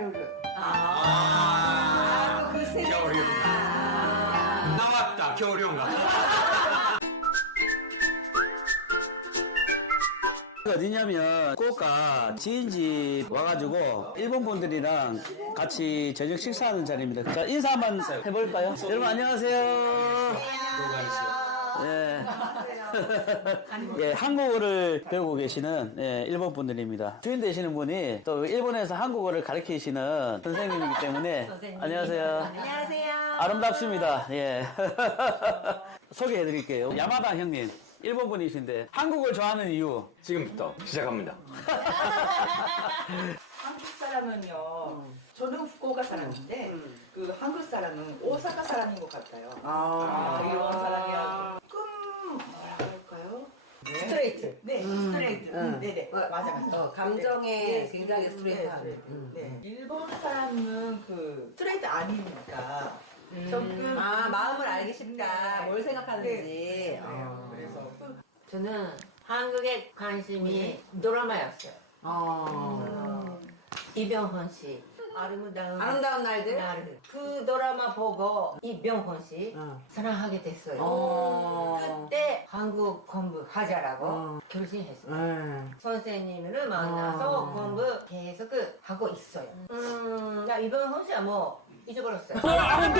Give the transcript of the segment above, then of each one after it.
겨울연가루를 아, 그 세. 겨울연가. 나왔다, 겨울연가. 어디냐면福岡 지인집 와가지고 일본 분들이랑 같이 저녁 식사하는 자리입니다. 자 인사 한번 해볼까요? 여러분 안녕하세요. 예. 예, 한국어를 배우고 계시는 예, 일본 분들입니다. 주인 되시는 분이 또 일본에서 한국어를 가르치시는 선생님이기 때문에 안녕하세요. 안녕하세요. 아름답습니다. 예. 소개해 드릴게요. 야마다 형님. 일본 분이신데 한국을 좋아하는 이유. 지금부터 시작합니다. 한국 사람은요. 저는 후쿠오카 사람인데 그 한국 사람은 오사카 사람인 것 같아요. 아, 일본 사람이야. 조금 뭐라 할까요? 스트레이트. 네, 스트레이트. 음, 네 네. 맞아, 맞아. 어, 감정에 네, 굉장히 네, 스트레이트한. 스트레이트. 음. 네. 일본 사람은 그 스트레이트 아니니까 조금 아 마음을 알기 쉽다. 네. 뭘 생각하는지. 네. 어. 그래서 저는 한국의 관심이 드라마였어요. 어. 이병헌 씨. 아름다운 아름다운 날들. 날. 그 드라마 보고 이병헌 씨 어. 사랑하게 됐어요. 어. 그때 한국 공부 하자라고 어. 결심했어요. 음. 선생님을 만나서 어. 공부 계속 하고 있어요. 음, 나 이병헌 씨야 뭐 잊어버렸어요. 없어요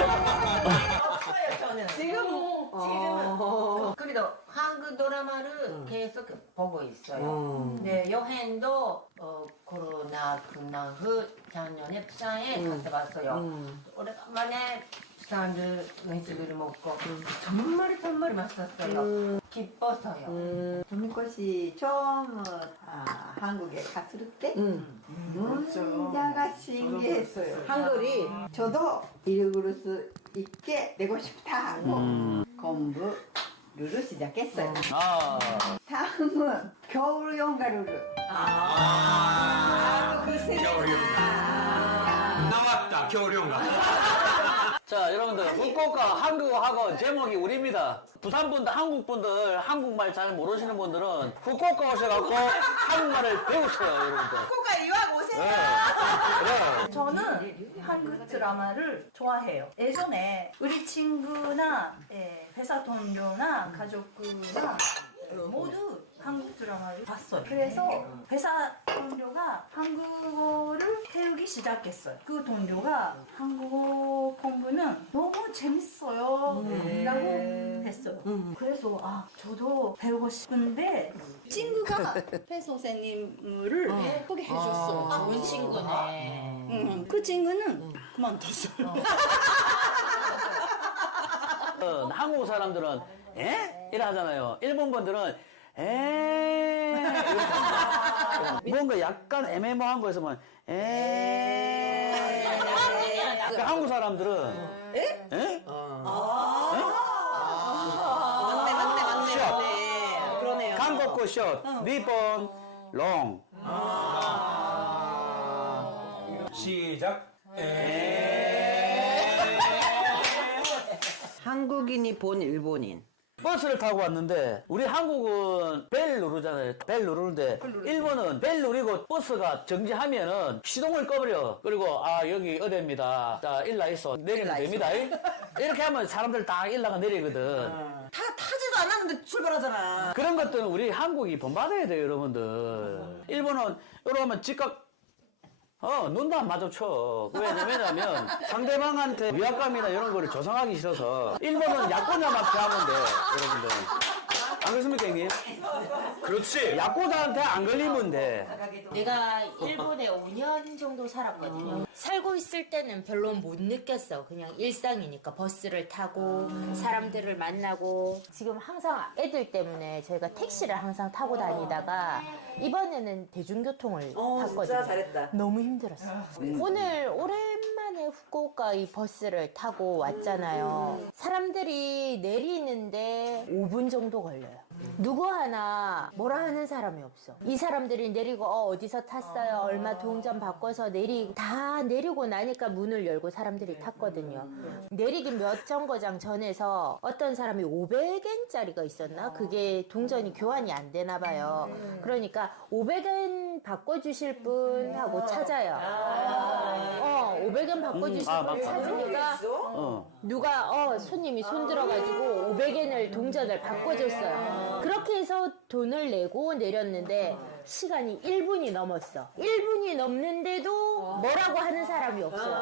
저는. 지금 지금은 어. 그래도 한국 드라마를 계속 보고 있어요. 음. 네, 여행도 어, 코로나 끝난 후 작년에 부산에 갔다 왔어요. 음. 오래간만에 부산을 음식을 먹고 정말 정말 맛있었어요. 기뻤어요. 음. 도미코시 처음 아, 한국에 갔을 때 음. 문자가 신기했어요. 한글이 저도 읽을 수 있게 되고 싶다 하고 음. 공부를 시작했어요. 아. 다음은 겨울 연가루를 아, 그 세. 겨울연가. 나왔다, 겨울연가. 자, 여러분들, 후쿠오카 한국어학원 제목이 우리입니다. 부산 분들, 한국 분들, 한국말 잘 모르시는 분들은 후쿠오카 오셔갖고 한국말을 배우세요, 여러분들. 후쿠오카 유학 오세요. 네. 그래. 저는 한국 드라마를 좋아해요. 예전에 우리 친구나 예, 회사 동료나 가족이나 모두 한국 드라마를 봤어요. 그래서 회사 동료가 한국어를 배우기 시작했어요. 그 동료가 한국어 공부는 너무 재밌어요. 라고 했어요. 그래서 아 저도 배우고 싶은데 친구가 회 선생님을 예쁘게 해줬어요. 좋은 친구네. 응, 그 친구는 그만뒀어요. 어, 한국 사람들은, 에? 이래 하잖아요. 일본 분들은, 에? 하잖아요. 뭔가 약간 애매모호한 거에서만, 에? 그러니까 한국 사람들은, 에? 에? 맞네 맞네 맞네 샷. 맞네. 그러네요. 한국어 숏, 니폰, 롱. 시작. 한국인이 본 일본인. 버스를 타고 왔는데 우리 한국은 벨 누르잖아요. 벨 누르는데 일본은 벨 누르고 버스가 정지하면은 시동을 꺼버려. 그리고 아 여기 어디입니다. 자 일라 있어 내리면 됩니다. 이렇게 하면 사람들 다 일라가 내리거든. 다 타지도 않았는데 출발하잖아. 그런 것들은 우리 한국이 본받아야 돼요, 여러분들. 일본은 이러면 즉각 어, 눈도 안 마주쳐. 왜냐- 왜냐면 상대방한테 위압감이나 이런 거를 조성하기 싫어서 일본은 돼, 여러분들. 안 그렇습니까, 형님? 그렇지. 야쿠자한테 안 걸리면 돼. 내가 일본에 5년 정도 살았거든요. 살고 있을 때는 별로 못 느꼈어. 그냥 일상이니까 버스를 타고 사람들을 만나고 지금 항상 애들 때문에 저희가 택시를 항상 타고 다니다가 이번에는 대중교통을 어, 탔거든요. 진짜 잘했다. 너무 힘들었어. 오늘 오랜 만에 후쿠오카 이 버스를 타고 왔잖아요. 사람들이 내리는데 5분 정도 걸려요. 누구 하나 뭐라 하는 사람이 없어. 이 사람들이 내리고 어, 어디서 탔어요. 얼마 동전 바꿔서 내리 다 내리고 나니까 문을 열고 사람들이 탔거든요. 내리기 몇 정거장 전에서 어떤 사람이 500엔짜리가 있었나? 그게 동전이 교환이 안 되나 봐요. 그러니까 500엔 바꿔주실 분 하고 찾아요. 사진 바꿔주실 아, 거예요. 맞다. 사진이가 어. 누가 어 손님이 손 들어가지고 500엔을 동전을 바꿔줬어요. 그렇게 해서 돈을 내고 내렸는데 시간이 1분이 넘었어. 1분이 넘는데도 뭐라고 하는 사람이 없어요.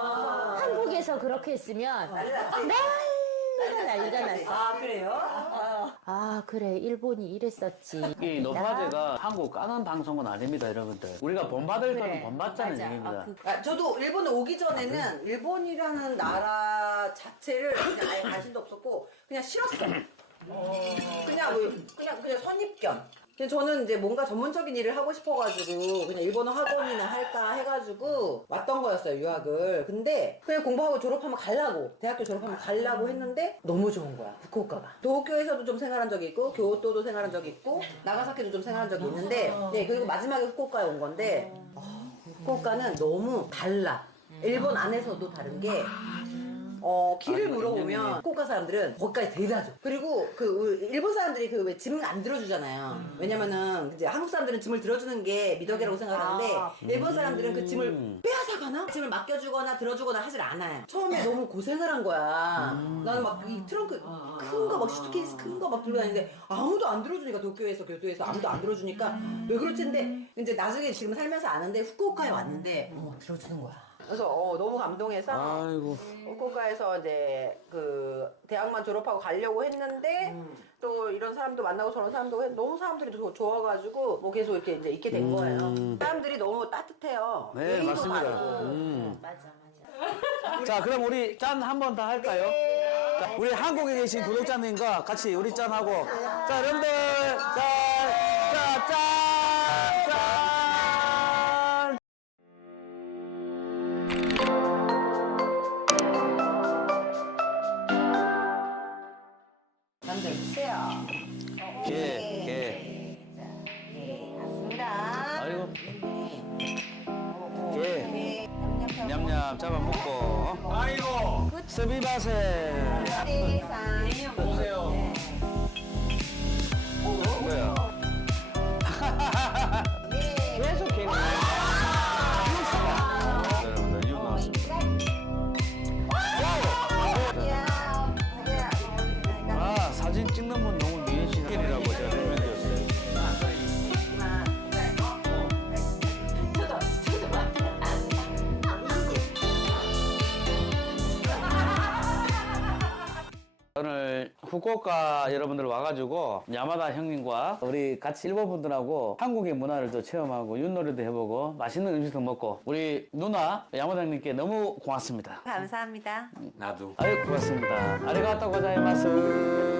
한국에서 그렇게 했으면 난리 가 난리가 났어. 아 그래요? 아 그래 일본이 이랬었지. 이 노파제가 한국 까는 방송은 아닙니다, 여러분들. 우리가 본받을 그래. 거는 본받자는 맞아. 얘기입니다. 아, 그- 아, 저도 일본에 오기 전에는 일본이라는 나라 자체를 그냥 아예 관심도 없었고 그냥 싫었어요. 그냥 뭐, 그냥 그냥 선입견. 그냥 저는 이제 뭔가 전문적인 일을 하고 싶어가지고 그냥 일본어 학원이나 할까 해가지고 왔던 거였어요 유학을. 근데 그냥 공부하고 졸업하면 갈라고 대학교 졸업하면 갈라고 했는데 너무 좋은 거야 후쿠오카가. 도쿄에서도 좀 생활한 적이 있고 교토도 생활한 적이 있고 나가사키도 좀 생활한 적이 있는데 네 그리고 마지막에 후쿠오카에 온 건데 후쿠오카는 너무 달라. 일본 안에서도 다른 게 어, 길을 물어보면 후쿠오카 사람들은 거기까지 대다줘. 그리고 그 우리 일본 사람들이 그 왜 짐을 안 들어주잖아요. 왜냐면은 이제 한국 사람들은 짐을 들어주는 게 미덕이라고 생각하는데 일본 사람들은 그 짐을 빼앗아 가나? 짐을 맡겨주거나 들어주거나 하질 않아요. 처음에 너무 고생을 한 거야. 나는 막 이 트렁크 큰 거 막 슈트케이스 큰 거 막 들고 다니는데 아무도 안 들어주니까 도쿄에서 교토에서 아무도 안 들어주니까 왜 그렇지 했는데 이제 나중에 지금 살면서 아는데 후쿠오카에 왔는데 어머 들어주는 거야. 그래서 어, 너무 감동해서 아이고. 후쿠오카에서 이제 그 대학만 졸업하고 가려고 했는데 또 이런 사람도 만나고 저런 사람도 했- 너무 사람들이 더 좋아가지고 뭐 계속 이렇게 이제 있게 된 거예요. 사람들이 너무 따뜻해요. 네, 예의도 맞습니다. 바르고. 음. 맞아 맞아. 자, 그럼 우리 짠 한번더 할까요? 자, 우리 한국에 계신 구독자님과 같이 우리 짠하고. 자, 여러분들. 냠냠 잡아먹고. 어? 아이고. 스비바세. 보세요. 뭐야? 오늘 후쿠오카 여러분들 와가지고 야마다 형님과 우리 같이 일본 분들하고 한국의 문화를 또 체험하고 윷놀이도 해보고 맛있는 음식도 먹고 우리 누나 야마다 형님께 너무 고맙습니다. 감사합니다. 나도. 아유 고맙습니다. 아리가또 고자이마스.